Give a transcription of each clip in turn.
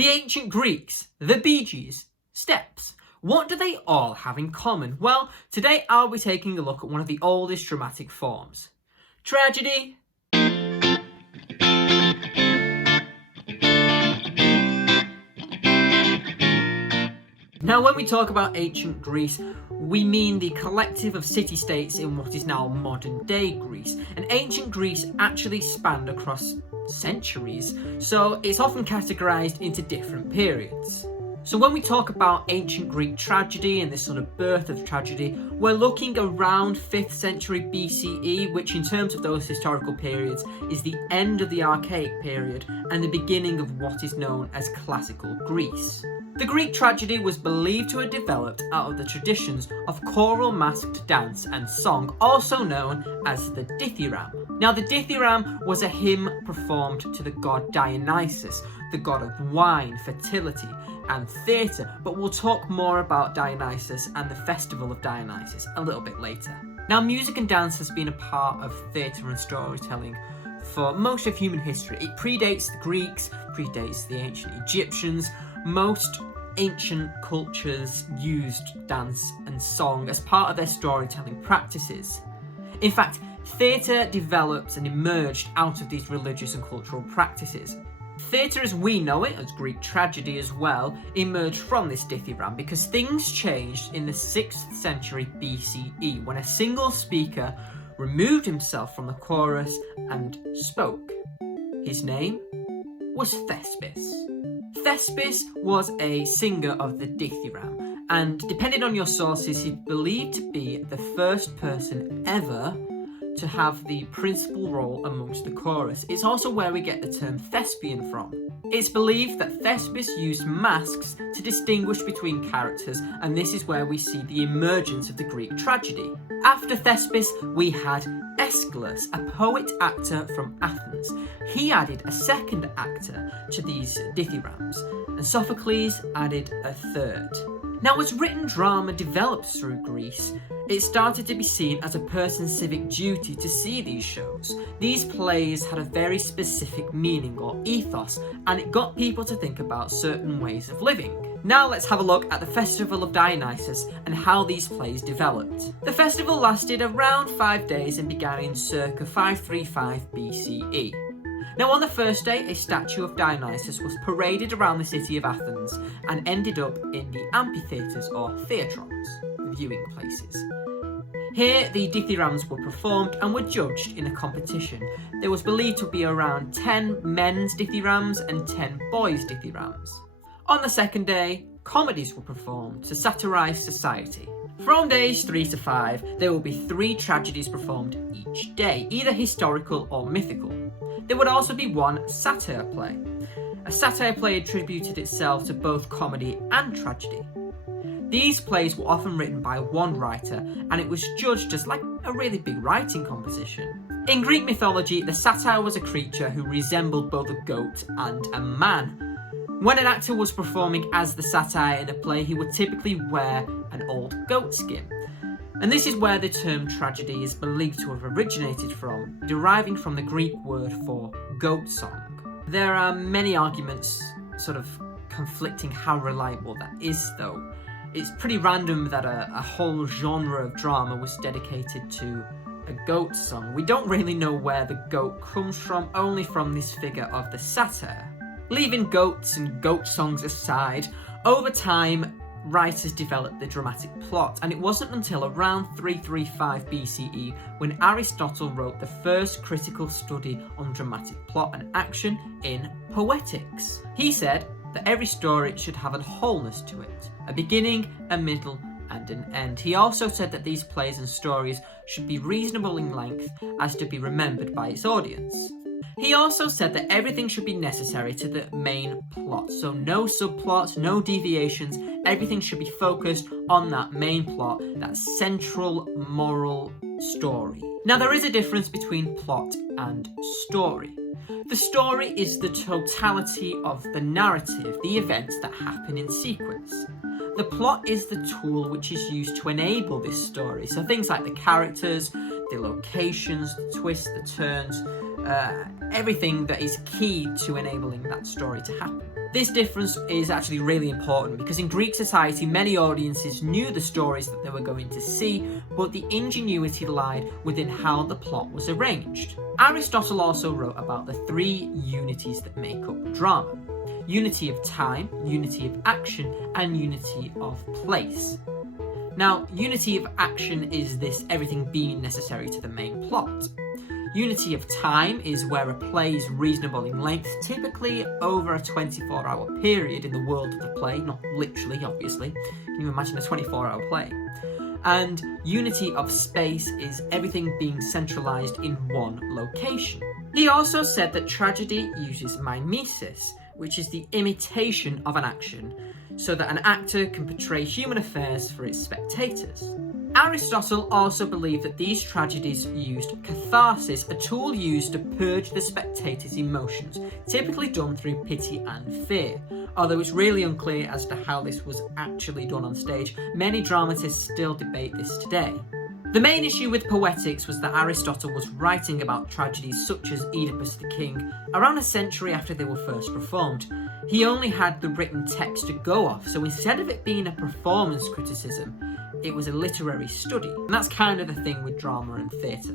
The ancient Greeks, the Bee Gees, steps. What do they all have in common? Well, today I'll be taking a look at one of the oldest dramatic forms. Tragedy. Now, when we talk about ancient Greece, we mean the collective of city-states in what is now modern-day Greece. And ancient Greece actually spanned across centuries, so it's often categorized into different periods. So when we talk about ancient Greek tragedy and this sort of birth of tragedy, we're looking around 5th century BCE, which in terms of those historical periods is the end of the Archaic period and the beginning of what is known as classical Greece. The Greek tragedy was believed to have developed out of the traditions of choral masked dance and song, also known as the dithyramb. Now, the dithyramb was a hymn performed to the god Dionysus, the god of wine, fertility, and theatre, but we'll talk more about Dionysus and the festival of Dionysus a little bit later. Now, music and dance has been a part of theatre and storytelling for most of human history. It predates the Greeks, predates the ancient Egyptians. Most ancient cultures used dance and song as part of their storytelling practices. In fact, theatre developed and emerged out of these religious and cultural practices. Theatre as we know it, as Greek tragedy as well, emerged from this dithyramb because things changed in the 6th century BCE when a single speaker removed himself from the chorus and spoke. His name was Thespis. Thespis was a singer of the dithyramb, and depending on your sources, he's believed to be the first person ever to have the principal role amongst the chorus. It's also where we get the term thespian from. It's believed that Thespis used masks to distinguish between characters, and this is where we see the emergence of the Greek tragedy. After Thespis, we had Aeschylus, a poet-actor from Athens. He added a second actor to these dithyrambs, and Sophocles added a third. Now, as written drama developed through Greece, it started to be seen as a person's civic duty to see these shows. These plays had a very specific meaning or ethos, and it got people to think about certain ways of living. Now let's have a look at the festival of Dionysus and how these plays developed. The festival lasted around 5 days and began in circa 535 BCE. Now, on the first day, a statue of Dionysus was paraded around the city of Athens and ended up in the amphitheatres or theatrons, viewing places. Here, the dithyrambs were performed and were judged in a competition. There was believed to be around 10 men's dithyrambs and 10 boys' dithyrambs. On the second day, comedies were performed to satirise society. From days 3 to 5, there will be 3 tragedies performed each day, either historical or mythical. There would also be one satire play. A satire play attributed itself to both comedy and tragedy. These plays were often written by one writer, and it was judged as like a really big writing competition. In Greek mythology, the satyr was a creature who resembled both a goat and a man. When an actor was performing as the satyr in a play, he would typically wear an old goat skin. And this is where the term tragedy is believed to have originated from, deriving from the Greek word for goat song. There are many arguments sort of conflicting how reliable that is, though. It's pretty random that a whole genre of drama was dedicated to a goat song. We don't really know where the goat comes from, only from this figure of the satyr. Leaving goats and goat songs aside, over time, writers developed the dramatic plot, and it wasn't until around 335 BCE when Aristotle wrote the first critical study on dramatic plot and action in Poetics. He said that every story should have a wholeness to it, a beginning, a middle, and an end. He also said that these plays and stories should be reasonable in length as to be remembered by its audience. He also said that everything should be necessary to the main plot, so no subplots, no deviations, everything should be focused on that main plot, that central moral story. Now, there is a difference between plot and story. The story is the totality of the narrative, the events that happen in sequence. The plot is the tool which is used to enable this story, so things like the characters, the locations, the twists, the turns, everything that is key to enabling that story to happen. This difference is actually really important because in Greek society, many audiences knew the stories that they were going to see, but the ingenuity lied within how the plot was arranged. Aristotle also wrote about the three unities that make up drama: unity of time, unity of action, and unity of place. Now, unity of action is this everything being necessary to the main plot. Unity of time is where a play is reasonable in length, typically over a 24-hour period in the world of the play, not literally, obviously. Can you imagine a 24-hour play? And unity of space is everything being centralized in one location. He also said that tragedy uses mimesis, which is the imitation of an action, so that an actor can portray human affairs for its spectators. Aristotle also believed that these tragedies used catharsis, a tool used to purge the spectator's emotions, typically done through pity and fear. Although it's really unclear as to how this was actually done on stage, many dramatists still debate this today. The main issue with poetics was that Aristotle was writing about tragedies such as Oedipus the King around a century after they were first performed. He only had the written text to go off, so instead of it being a performance criticism, it was a literary study. And that's kind of the thing with drama and theatre.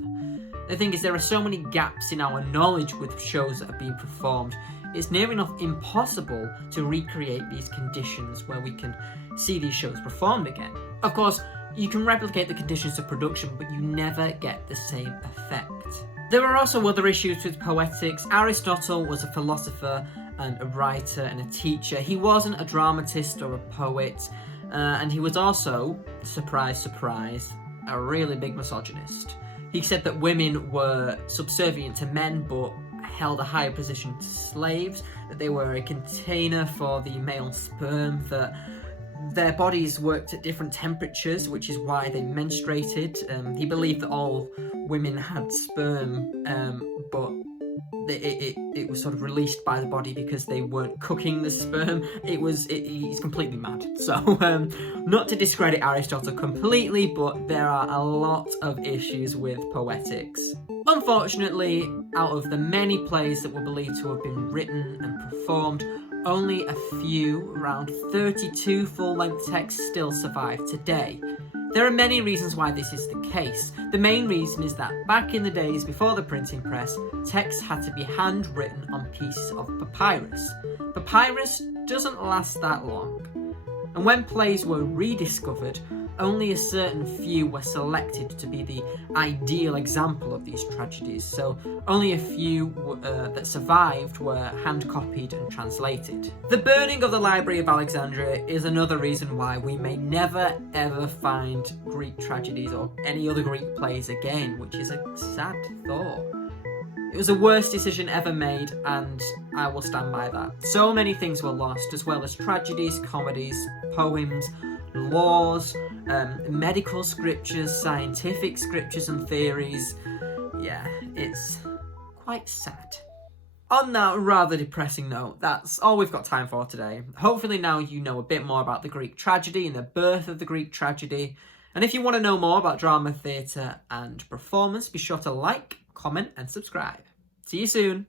The thing is, there are so many gaps in our knowledge with shows that are being performed. It's near enough impossible to recreate these conditions where we can see these shows performed again. Of course, you can replicate the conditions of production, but you never get the same effect. There are also other issues with poetics. Aristotle was a philosopher and a writer and a teacher. He wasn't a dramatist or a poet, and he was also, surprise, surprise, a really big misogynist. He said that women were subservient to men but held a higher position to slaves, that they were a container for the male sperm, that their bodies worked at different temperatures, which is why they menstruated. He believed that all women had sperm, but it was sort of released by the body because they weren't cooking the sperm. He's completely mad. So, not to discredit Aristotle completely, but there are a lot of issues with poetics. Unfortunately, out of the many plays that were believed to have been written and performed, only a few, around 32 full-length texts still survive today. There are many reasons why this is the case. The main reason is that back in the days before the printing press, texts had to be handwritten on pieces of papyrus. Papyrus doesn't last that long. And when plays were rediscovered, only a certain few were selected to be the ideal example of these tragedies, so only a few that survived were hand-copied and translated. The burning of the Library of Alexandria is another reason why we may never ever find Greek tragedies or any other Greek plays again, which is a sad thought. It was the worst decision ever made, and I will stand by that. So many things were lost, as well as tragedies, comedies, poems, laws, medical scriptures, scientific scriptures and theories. Yeah, it's quite sad. On that rather depressing note, that's all we've got time for today. Hopefully now you know a bit more about the Greek tragedy and the birth of the Greek tragedy. And if you want to know more about drama, theatre and performance, be sure to like, comment and subscribe. See you soon.